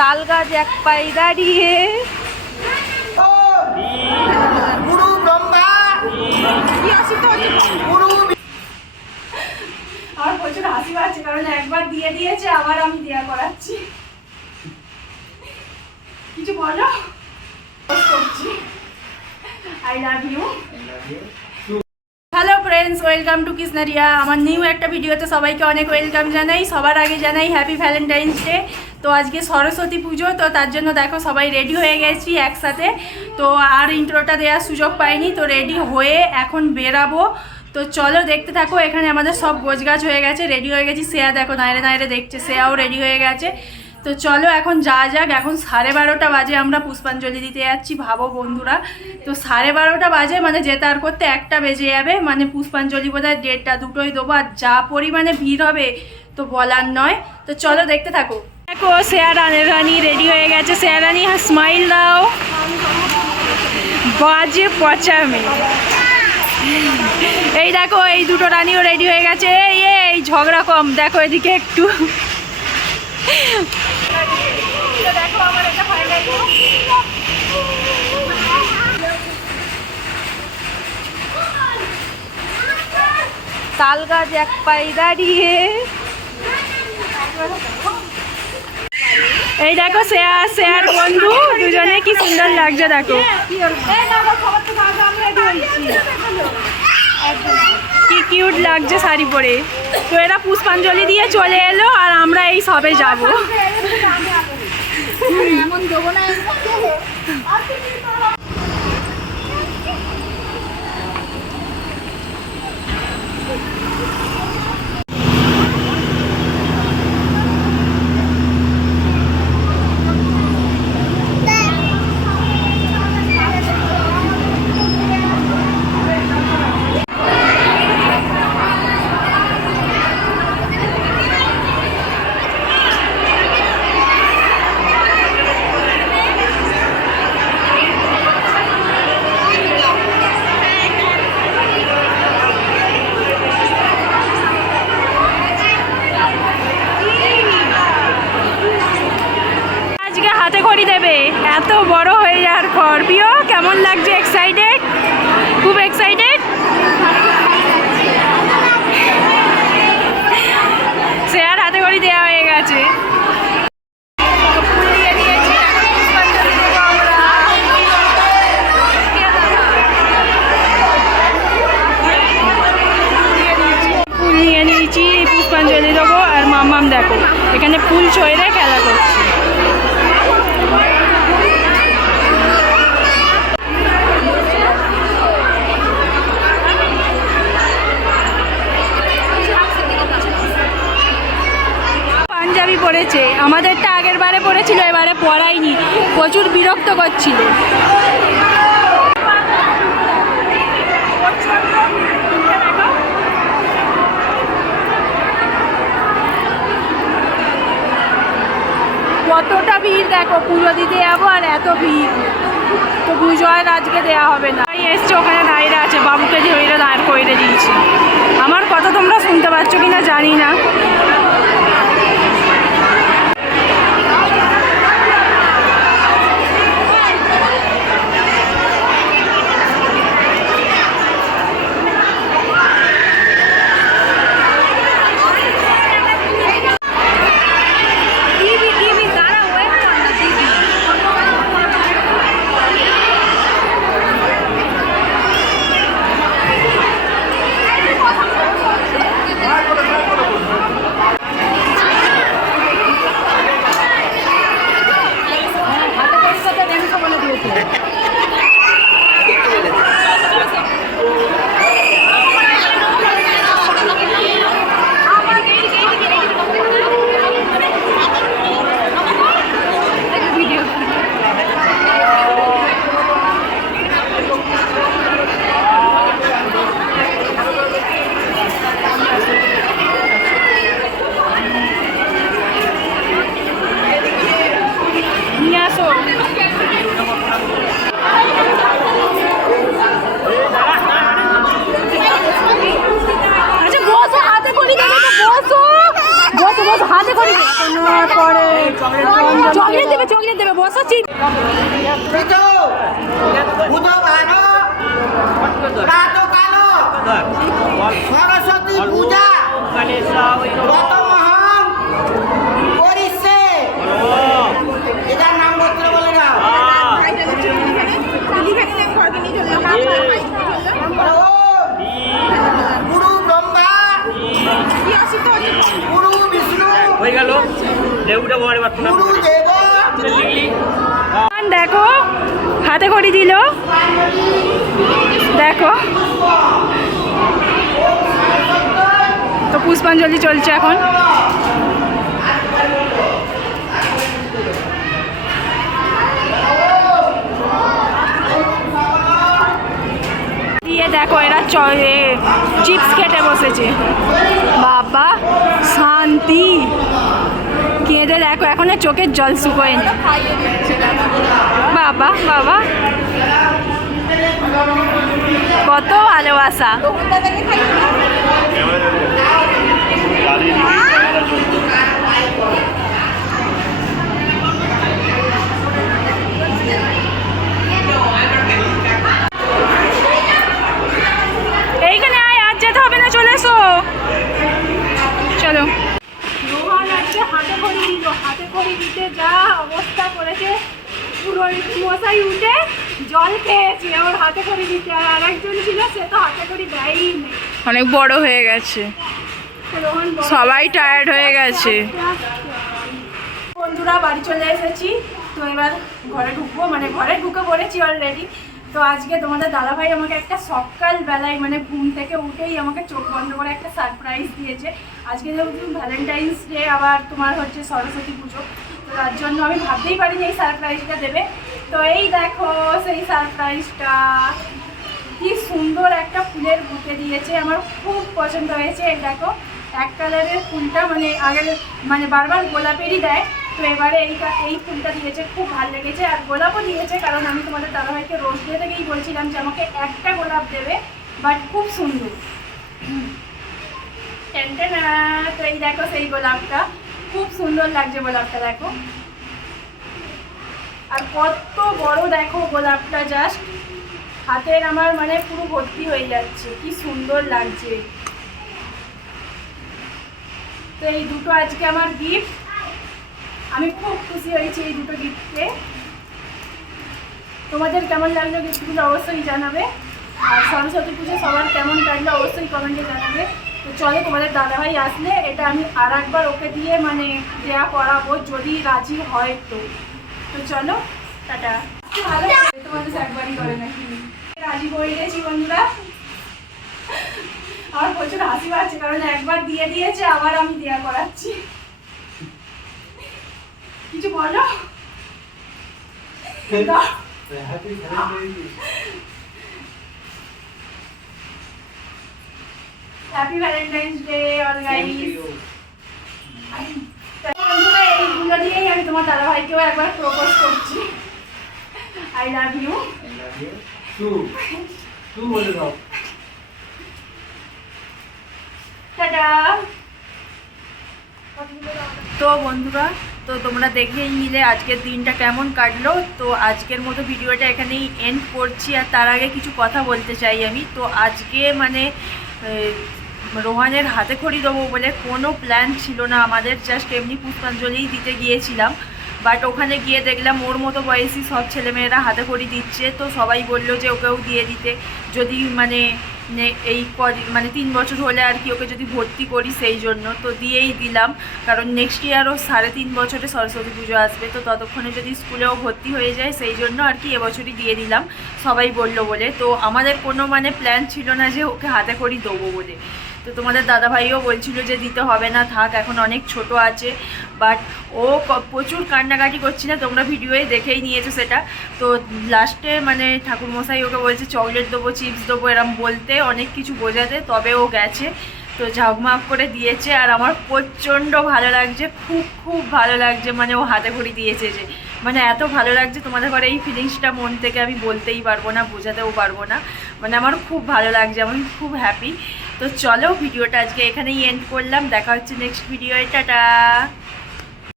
তাল গাছ এক পাই দাঁড়িয়ে। গুরু ব্রহ্মা। গুরু আমার প্রচুর হাসি পাচ্ছে কারণ একবার দিয়ে দিয়েছে আবার আমি দেয়া করাচ্ছি। কিছু বলো? I love you hello friends welcome to Krishnaria আমার নিউ একটা ভিডিওতে সবাইকে অনেক ওয়েলকাম জানাই। সবার আগে জানাই হ্যাপি ভ্যালেন্টাইন্স ডে তো আজকে সরস্বতী পুজো, তো তার জন্য দেখো সবাই রেডি হয়ে গেছি একসাথে। তো আর ইন্ট্রোটা দেওয়ার সুযোগ পাইনি, তো রেডি হয়ে এখন বেরাবো। তো চলো দেখতে থাকো, এখানে আমাদের সব গোছগাছ হয়ে গেছে রেডি হয়ে গেছি। শ্রেয়া দেখো নাইরে নাইরে দেখছে, শ্রেয়াও রেডি হয়ে গেছে। তো চলো এখন যা যাক, এখন সাড়ে বারোটা বাজে আমরা পুষ্পাঞ্জলি দিতে যাচ্ছি, ভাবো বন্ধুরা। তো সাড়ে বারোটা বাজে মানে যেতে আর করতে একটা বেজে যাবে মানে পুষ্পাঞ্জলি বোধ হয় দেড়টা দুটোই দেবো, আর যা পরিমাণে ভিড় হবে, তো বলার নয়। তো চলো দেখতে থাকো। দেখো শেয়ার রানী রেডি হয়ে গেছে শেয়ার রানী স্মাইল দাও বাজে পচা পচামে এই দেখো এই দুটো রানীও রেডি হয়ে গেছে এই এই ঝগড়া কম দেখো এদিকে একটা তাল গাছ এক পাই দাঁড়িয়ে এই দেখো শেয়া শেয়ার বন্ধু, দুজনে কি সুন্দর লাগছে দেখো। কি কিউট লাগছে শাড়ি পরে। তো এরা পুষ্পাঞ্জলি দিয়ে চলে এলো আর আমরা এই সবে যাব আজকে হাতে দেবে। এত বড় হয়ে যাওয়ার পর। প্রিয় কেমন লাগছে? এক্সাইটেড খুব এক্সাইটেড পরেছে আমাদেরটা আগের বারে পরেছিল এবারে পরাইনি প্রচুর বিরক্ত করছিল। কতটা ভিড় দেখো, পুজো দিতে যাব আর এত ভিড়। তো পুজো আর আজকে দেওয়া হবে না। এসছে, ওখানে দাঁড়িয়ে আছে, বাবুকে ধরে দাঁড় করে দিয়েছি। আমার কথা তোমরা শুনতে পাচ্ছ কি না জানি না নিয়ে আসো আচ্ছা বসো হাতে করি দেবে করি পরে চকলেট চকলেট দেবে বসো চিন। সরস্বতী পূজা। কত মহান করিছে এটার নাম গোত্র বলে দাও। গুরু ব্রহ্মা। গুরু বিষ্ণু। হয়ে গেল। দেখো হাতে করে দিল। দেখো। তো পুষ্পাঞ্জলি চলছে এখন। দিয়ে দেখো এরা চিপস খেতে বসেছে বাবা শান্তি কেঁদে এখন চোখের জল শুকোয়নি বাবা বাবা। কত ভালোবাসা এইখানে আয় আর যেতে হবে না চলে এসো চলো রোহান আজকে হাতে খড়ি দিল হাতে খড়ি দিতে যা অবস্থা করেছে পুরো মশাই উঠে জল খেয়েছে ওর হাতে খড়ি দিতে আর আরেকজন ছিল সে তো হাতে খড়ি দেয়ই অনেক বড় হয়ে গেছে। সবাই টায়ার্ড হয়ে গেছে। বন্ধুরা বাড়ি চলে এসেছি। তো এবার ঘরে ঢুকবো মানে ঘরে ঢুকে পড়েছি অলরেডি তো আজকে তোমাদের দাদাভাই আমাকে একটা সকাল বেলায় মানে ঘুম থেকে উঠেই আমাকে চোখ বন্ধ করে একটা সারপ্রাইজ দিয়েছে। আজকে যেহেতু ভ্যালেন্টাইন্স ডে আবার তোমার হচ্ছে সরস্বতী পুজো। তো তার জন্য আমি ভাবতেই পারিনি এই সারপ্রাইজটা দেবে। তো এই দেখো সেই সারপ্রাইজটা কি সুন্দর একটা ফুলের বুকে দিয়েছে, আমার খুব পছন্দ হয়েছে। এই দেখো, এক কালারের ফুলটা মানে আগে মানে বারবার গোলাপেরই দেয়। তো এবারে এই এই ফুলটা দিয়েছে, খুব ভালো লেগেছে। আর গোলাপও দিয়েছে, কারণ আমি তোমাদের দাদাভাইকে রোজ দিয়ে থেকেই বলছিলাম যে আমাকে একটা গোলাপ দেবে বাট খুব সুন্দর। তো এই দেখো সেই গোলাপটা। খুব সুন্দর লাগছে গোলাপটা, দেখো। আর কত বড় দেখো গোলাপটা জাস্ট হাতের আমার মানে পুরো ভর্তি হয়ে যাচ্ছে, কি সুন্দর লাগছে। তো এই দুটো আজকে আমার গিফট আমি খুব খুশি হয়েছি এই দুটো গিফটে তোমাদের কেমন লাগল গিফটগুলো অবশ্যই জানাবে। আর সরস্বতী পুজো সবার কেমন কাটলো অবশ্যই কমেন্টে জানাবে। তো চলো তোমাদের দাদাভাই আসলে, এটা আমি আর একবার ওকে দিয়ে মানে দেয়া করাবো যদি রাজি হয় তো। তো চলো টাটা। ভালো তোমাদের একবারই করে নাকি? রাজি করে গেছি বন্ধুরা। আমার প্রচুর হাসি পাচ্ছে কারণ একবার দিয়ে দিয়েছে আবার আমি দেয়া করাচ্ছি। কিছু বলো? দাও। Happy Valentine's day all guys একবার প্রপোজ করছি। আই লাভ ইউ টাটা তো বন্ধুরা তো তোমরা দেখেই নিলে আজকের দিনটা কেমন কাটলো। তো আজকের মতো ভিডিওটা এখানেই এন্ড করছি। আর তার আগে কিছু কথা বলতে চাই আমি। তো আজকে মানে রোহানের হাতে খড়ি দেবো বলে কোনো প্ল্যান ছিল না। আমাদের জাস্ট এমনি পুষ্পাঞ্জলিই দিতে গিয়েছিলাম। বাট ওখানে গিয়ে দেখলাম ওর মতো বয়সী সব ছেলেমেয়েরা হাতে খড়ি দিচ্ছে। তো সবাই বলল যে ওকেও দিয়ে দিতে। যদি মানে এই মানে তিন বছর হলে আর কি ওকে যদি ভর্তি করি সেই জন্য। তো দিয়েই দিলাম। কারণ নেক্সট ইয়ারও সাড়ে তিন বছরে সরস্বতী পুজো আসবে। তো ততক্ষণে যদি স্কুলেও ভর্তি হয়ে যায় সেই জন্য আর কি এবছরই দিয়ে দিলাম। সবাই বলল বলে। তো আমাদের কোনো মানে প্ল্যান ছিল না যে ওকে হাতে করি দেবো বলে। তো তোমাদের দাদাভাইও বলছিল যে দিতে হবে না, থাক, এখন অনেক ছোট আছে বাট ও প্রচুর কান্নাকাটি করছি না, তোমরা ভিডিওয়ে দেখেই নিয়েছো সেটা। তো লাস্টে মানে ঠাকুরমশাই ওকে বলছে, চকলেট দেবো, চিপস দেবো, এরম বলতে অনেক কিছু বোঝাতে, তবে ও গেছে। তো ঝাঁকমাক করে দিয়েছে, আর আমার প্রচণ্ড ভালো লাগছে, খুব খুব ভালো লাগছে মানে ও হাতে ঘড়ি দিয়েছে যে মানে এত ভালো লাগছে তোমাদের ঘরে, এই ফিলিংসটা মন থেকে আমি বলতেই পারব না, বোঝাতেও পারব না। মানে আমার খুব ভালো লাগছে, আমি খুব হ্যাপি তো চলো ভিডিওটা আজকে এখানেই এন্ড করলাম। দেখা হচ্ছে নেক্সট ভিডিও টাটা!